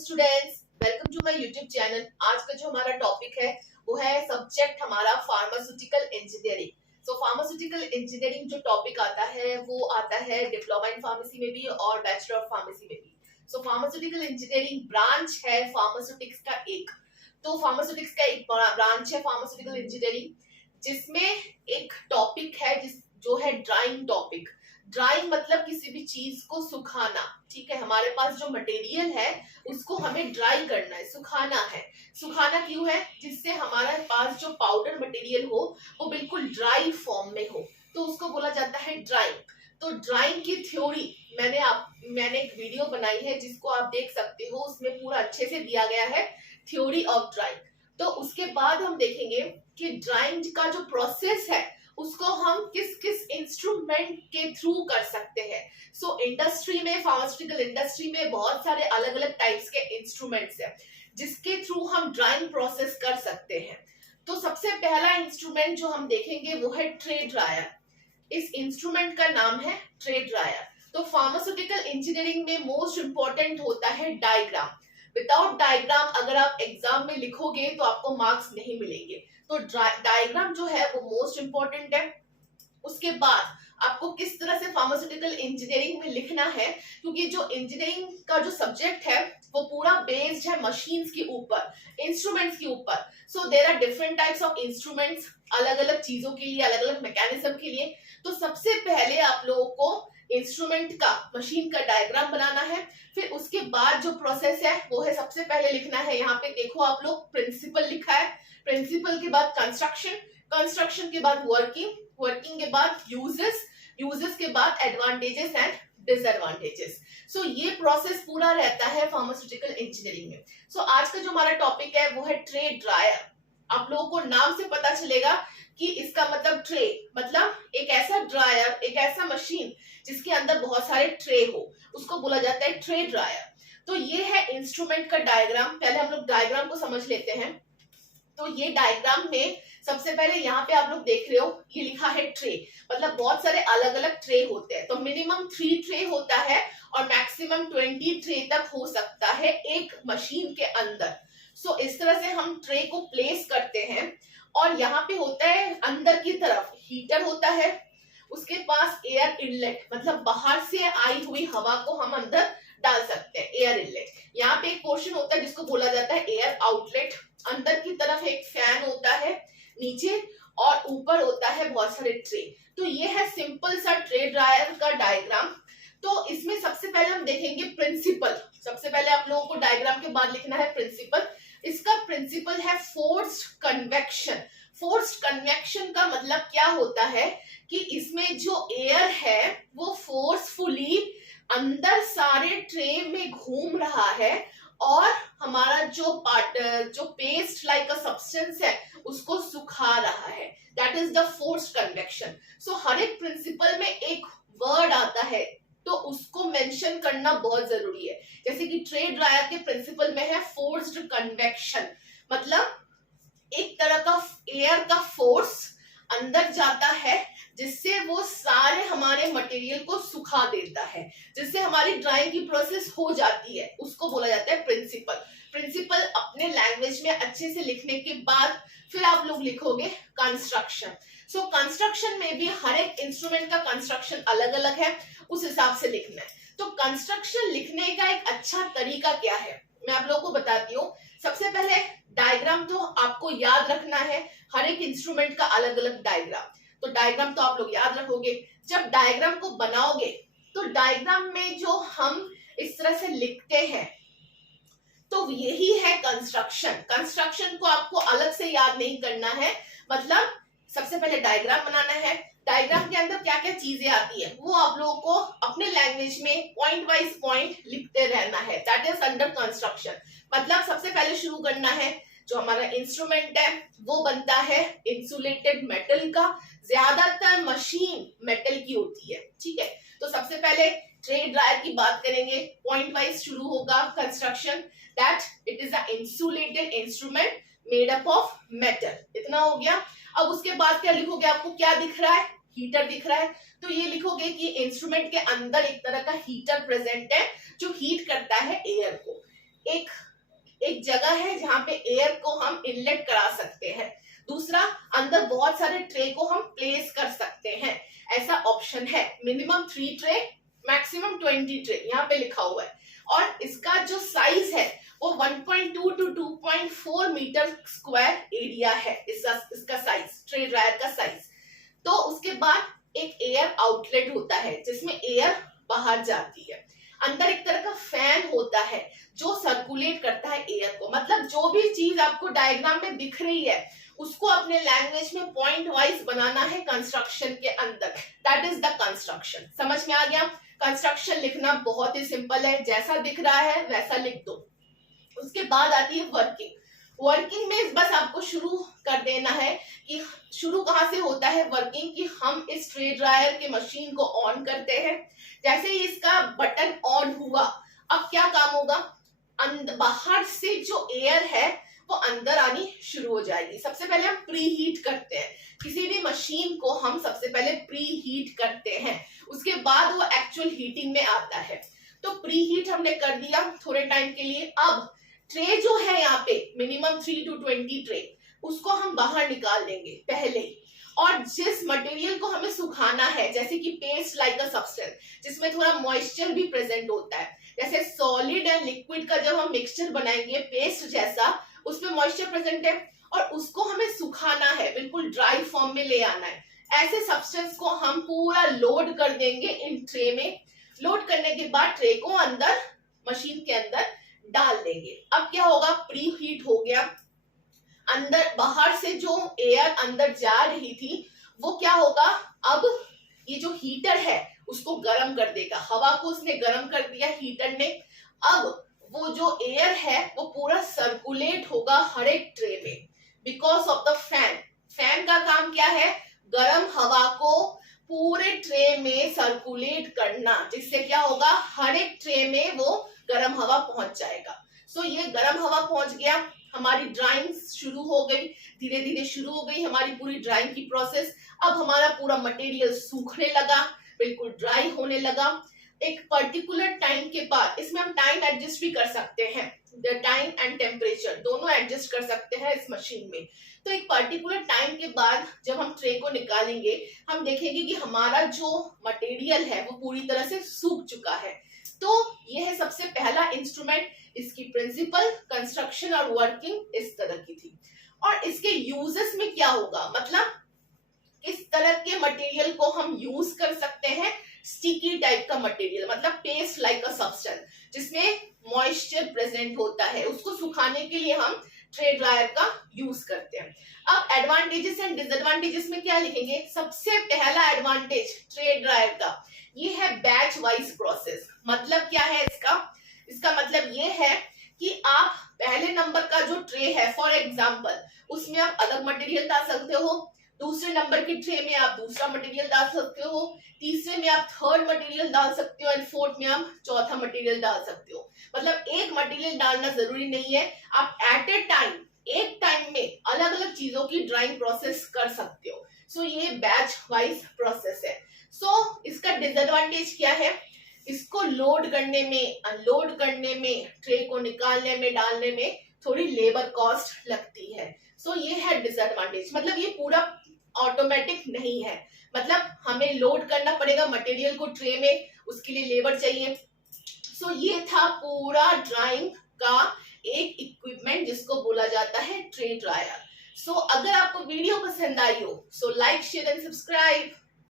Students, welcome to my YouTube channel. आज का जो हमारा टॉपिक है वो है सब्जेक्ट हमारा फार्मास्यूटिकल इंजीनियरिंग। सो फार्मास्यूटिकल इंजीनियरिंग जो टॉपिक आता है वो आता है डिप्लोमा इन फार्मेसी में भी और बैचलर ऑफ फार्मेसी में भी। सो फार्मास्यूटिकल इंजीनियरिंग ब्रांच है फार्मास्यूटिक्स का एक। तो फार्मास्यूटिक्स का एक ब्रांच है फार्मास्यूटिकल इंजीनियरिंग, जिसमें एक टॉपिक है जो है ड्राइंग टॉपिक। ड्राइंग मतलब किसी भी चीज को सुखाना। ठीक है, हमारे पास जो मटेरियल है उसको हमें ड्राई करना है, सुखाना है। सुखाना क्यों है? जिससे हमारे पास जो पाउडर मटेरियल हो वो बिल्कुल ड्राई फॉर्म में हो, तो उसको बोला जाता है ड्राइंग। तो ड्राइंग की थ्योरी मैंने एक वीडियो बनाई है जिसको आप देख सकते हो, उसमें पूरा अच्छे से दिया गया है थ्योरी ऑफ ड्राइंग। तो उसके बाद हम देखेंगे कि ड्राइंग का जो प्रोसेस है उसको हम किस किस इंस्ट्रूमेंट के थ्रू कर सकते हैं। सो इंडस्ट्री में, फार्मास्यूटिकल इंडस्ट्री में बहुत सारे अलग अलग टाइप्स के इंस्ट्रूमेंट्स हैं जिसके थ्रू हम ड्राइंग प्रोसेस कर सकते हैं। तो सबसे पहला इंस्ट्रूमेंट जो हम देखेंगे वो है ट्रे ड्रायर। इस इंस्ट्रूमेंट का नाम है ट्रे ड्रायर। तो फार्मास्यूटिकल इंजीनियरिंग में मोस्ट इंपॉर्टेंट होता है डायग्राम। विदाउट डायग्राम अगर आप एग्जाम में लिखोगे तो आपको मार्क्स नहीं मिलेंगे। तो डायग्राम जो है वो मोस्ट इंपॉर्टेंट है। उसके बाद आपको किस तरह से फार्मास्यूटिकल इंजीनियरिंग में लिखना है, क्योंकि जो इंजीनियरिंग का जो सब्जेक्ट है वो पूरा बेस्ड है मशीन्स के ऊपर, इंस्ट्रूमेंट्स के ऊपर। So there are different types of instruments, अलग अलग चीजों के लिए, अलग अलग मैकेनिज्म के लिए। तो सबसे पहले आप लोगों को इंस्ट्रूमेंट का, मशीन का डायग्राम बनाना है। फिर उसके बाद जो प्रोसेस है वो है, सबसे पहले लिखना है, यहाँ पे देखो आप लोग प्रिंसिपल लिखा है, प्रिंसिपल के बाद कंस्ट्रक्शन, कंस्ट्रक्शन के बाद वर्किंग, वर्किंग के बाद यूजेस, यूजेस के बाद एडवांटेजेस एंड डिसएडवांटेजेस। सो ये प्रोसेस पूरा रहता है फार्मास्यूटिकल इंजीनियरिंग में। सो आज का जो हमारा टॉपिक है वो है ट्रे ड्रायर। आप लोगों को नाम से पता चलेगा कि इसका मतलब ट्रे मतलब एक ऐसा ड्रायर, एक ऐसा मशीन जिसके अंदर बहुत सारे ट्रे हो, उसको बोला जाता है ट्रे ड्रायर। तो ये है इंस्ट्रूमेंट का डायग्राम। पहले हम लोग डायग्राम को समझ लेते हैं। तो ये डायग्राम में सबसे पहले यहाँ पे आप लोग देख रहे हो, ये लिखा है ट्रे, मतलब बहुत सारे अलग अलग ट्रे होते हैं। तो मिनिमम 3 ट्रे होता है और मैक्सिमम 20 ट्रे तक हो सकता है एक मशीन के अंदर। सो इस तरह से हम ट्रे को प्लेस करते हैं और यहाँ पे होता है अंदर की तरफ हीटर होता है, उसके पास एयर इनलेट मतलब बाहर से आई हुई हवा को हम अंदर डाल सकते हैं, एयर इनलेट। यहाँ पे एक पोर्शन होता है जिसको बोला जाता है एयर आउटलेट। अंदर की तरफ एक फैन होता है नीचे, और ऊपर होता है बहुत सारे ट्रे। तो ये है सिंपल सा ट्रे ड्रायर का डायग्राम। तो इसमें सबसे पहले हम देखेंगे प्रिंसिपल। सबसे पहले आप लोगों को डायग्राम के बाद लिखना है प्रिंसिपल। इसका प्रिंसिपल है फोर्स्ड कन्वेक्शन। फोर्स्ड कन्वेक्शन का मतलब क्या होता है कि इसमें जो एयर है वो फोर्सफुली अंदर सारे ट्रे में घूम रहा है और हमारा जो पेस्ट लाइक अ सब्सटेंस है उसको सुखा रहा है। That is the forced convection. So हर एक प्रिंसिपल में एक वर्ड आता है तो उसको मेंशन करना बहुत जरूरी है। जैसे कि ट्रे ड्रायर के प्रिंसिपल में है फोर्स्ड कन्वेक्शन, मतलब एक तरह का एयर का फोर्स अंदर जाता है जिससे वो सारे हमारे मटेरियल को सुखा देता है, जिससे हमारी ड्राइंग की प्रोसेस हो जाती है, उसको बोला जाता है प्रिंसिपल। प्रिंसिपल अपने लैंग्वेज में अच्छे से लिखने के बाद फिर आप लोग लिखोगे कंस्ट्रक्शन। सो कंस्ट्रक्शन में भी हर एक इंस्ट्रूमेंट का कंस्ट्रक्शन अलग अलग है, उस हिसाब से लिखना है। तो कंस्ट्रक्शन लिखने का एक अच्छा तरीका क्या है मैं आप लोगों को बताती हूँ। सबसे पहले डायग्राम तो आपको याद रखना है, हर एक इंस्ट्रूमेंट का अलग अलग डायग्राम। तो डायग्राम तो आप लोग याद रखोगे। जब डायग्राम को बनाओगे तो डायग्राम में जो हम इस तरह से लिखते हैं तो यही है कंस्ट्रक्शन। कंस्ट्रक्शन को आपको अलग से याद नहीं करना है, मतलब सबसे पहले डायग्राम बनाना है। डायग्राम के अंदर क्या क्या चीजें आती है वो आप लोगों को अपने लैंग्वेज में पॉइंट वाइज पॉइंट लिखते रहना है। That is under construction. मतलब सबसे पहले शुरू करना है, जो हमारा इंस्ट्रूमेंट है वो बनता है इंसुलेटेड मेटल का। ज्यादातर मशीन मेटल की होती है, ठीक है। तो सबसे पहले ट्रे ड्रायर की बात करेंगे, पॉइंट वाइज शुरू होगा construction. That it is a insulated instrument made up of metal. इतना हो गया। अब उसके बाद क्या लिखोगे? आपको क्या दिख रहा है? हीटर दिख रहा है। तो ये लिखोगे कि इंस्ट्रूमेंट के अंदर एक तरह का हीटर प्रेजेंट है जो हीट करता है एयर को। एक एक जगह है जहां पे एयर को हम इनलेट करा सकते हैं। दूसरा, अंदर बहुत सारे ट्रे को हम प्लेस कर सकते हैं, ऐसा ऑप्शन है। मिनिमम 3 ट्रे, मैक्सिमम 20 ट्रे यहाँ पे लिखा हुआ है। और इसका जो साइज है वो 1.2 टू 2.4 मीटर स्क्वायर एरिया है, इसका साइज, ट्रे ड्रायर का साइज। तो उसके बाद एक एयर आउटलेट होता है जिसमें एयर बाहर जाती है। अंदर एक तरह का फैन होता है जो सर्कुलेट करता है एयर को। मतलब जो भी चीज आपको डायग्राम में दिख रही है उसको अपने लैंग्वेज में पॉइंट वाइज बनाना है कंस्ट्रक्शन के अंदर। That is the construction. समझ में आ गया? कंस्ट्रक्शन लिखना बहुत ही सिंपल है, जैसा दिख रहा है वैसा लिख दो। उसके बाद आती है वर्किंग। वर्किंग में बस आपको शुरू कर देना है कि शुरू कहाँ से होता है वर्किंग, कि हम इस ट्रे ड्रायर के मशीन को ऑन करते हैं। जैसे ही इसका बटन ऑन हुआ, अब क्या काम होगा, बाहर से जो एयर है वो अंदर आनी शुरू हो जाएगी। सबसे पहले हम प्री हीट करते हैं, किसी भी मशीन को हम सबसे पहले प्री हीट करते हैं, उसके बाद वो एक्चुअल हीटिंग में आता है। तो प्री हीट हमने कर दिया थोड़े टाइम के लिए। अब ट्रे जो है यहाँ पे मिनिमम 3 टू 20 ट्रे, उसको हम बाहर निकाल देंगे पहले। और जिस मटेरियल को हमें सुखाना है, जैसे कि पेस्ट लाइक अ सब्सटेंस, जिसमें थोड़ा मॉइस्चर भी प्रेजेंट होता है, जैसे सॉलिड एंड लिक्विड का जब हम मिक्सचर बनाएंगे पेस्ट जैसा, उसमें मॉइस्चर प्रेजेंट है और उसको हमें सुखाना है, बिल्कुल ड्राई फॉर्म में ले आना है। ऐसे सब्सटेंस को हम पूरा लोड कर देंगे इन ट्रे में। लोड करने के बाद ट्रे को अंदर मशीन के अंदर डाल देंगे। अब क्या होगा, प्री हीट हो गया, अंदर बाहर से जो एयर अंदर जा रही थी वो क्या होगा, अब ये जो हीटर है उसको गर्म कर देगा। हवा को उसने गर्म कर दिया हीटर ने। अब वो जो एयर है वो पूरा सर्कुलेट होगा हर एक ट्रे में, because of the fan. Fan का काम क्या है, गर्म हवा को पूरे ट्रे में सर्कुलेट करना, जिससे क्या होगा, हर एक ट्रे में वो गर्म हवा पहुंच जाएगा। सो ये गर्म हवा पहुंच गया, हमारी ड्राइंग शुरू हो गई, धीरे धीरे शुरू हो गई हमारी पूरी ड्राइंग की प्रोसेस। अब हमारा पूरा मटेरियल सूखने लगा, बिल्कुल ड्राई होने लगा। एक पर्टिकुलर टाइम के बाद, इसमें हम टाइम एडजस्ट भी कर सकते हैं, द टाइम एंड टेम्परेचर दोनों एडजस्ट कर सकते हैं इस मशीन में। तो एक पर्टिकुलर टाइम के बाद जब हम ट्रे को निकालेंगे, हम देखेंगे कि हमारा जो मटेरियल है वो पूरी तरह से सूख चुका है। तो यह है सबसे पहला इंस्ट्रूमेंट। इसकी प्रिंसिपल, कंस्ट्रक्शन और वर्किंग इस तरह की थी। और इसके यूजेस में क्या होगा, मतलब किस तरह के मटेरियल को हम यूज कर सकते हैं। स्टिकी टाइप का मटेरियल, मतलब पेस्ट लाइक अ सब्सटेंस, जिसमें मॉइस्चर प्रेजेंट होता है, उसको सुखाने के लिए हम ट्रे ड्रायर का यूज करते हैं। अब एडवांटेजेस एंड डिसएडवांटेजेस में क्या लिखेंगे। सबसे पहला एडवांटेज ट्रे ड्रायर का ये है बैच वाइज प्रोसेस। मतलब क्या है इसका मतलब ये है कि आप पहले नंबर का जो ट्रे है, फॉर एग्जांपल, उसमें आप अलग मटेरियल डाल सकते हो, दूसरे नंबर के ट्रे में आप दूसरा मटेरियल डाल सकते हो, तीसरे में आप थर्ड मटेरियल डाल सकते हो, एंड फोर्थ में आप चौथा मटेरियल डाल सकते हो। मतलब एक मटेरियल डालना जरूरी नहीं है, आप एट ए टाइम, एक टाइम में अलग अलग चीजों की ड्राइंग प्रोसेस कर सकते हो। सो ये बैच वाइज प्रोसेस है। सो इसका डिसएडवांटेज क्या है, इसको लोड करने में, अनलोड करने में, ट्रे को निकालने में, डालने में थोड़ी लेबर कॉस्ट लगती है। सो ये है डिसएडवांटेज। मतलब ये पूरा ऑटोमेटिक नहीं है, मतलब हमें लोड करना पड़ेगा मटेरियल को ट्रे में, उसके लिए लेबर चाहिए। सो ये था पूरा ड्राइंग का एक इक्विपमेंट जिसको बोला जाता है ट्रे ड्रायर। सो अगर आपको वीडियो पसंद आई हो, so like, share and subscribe.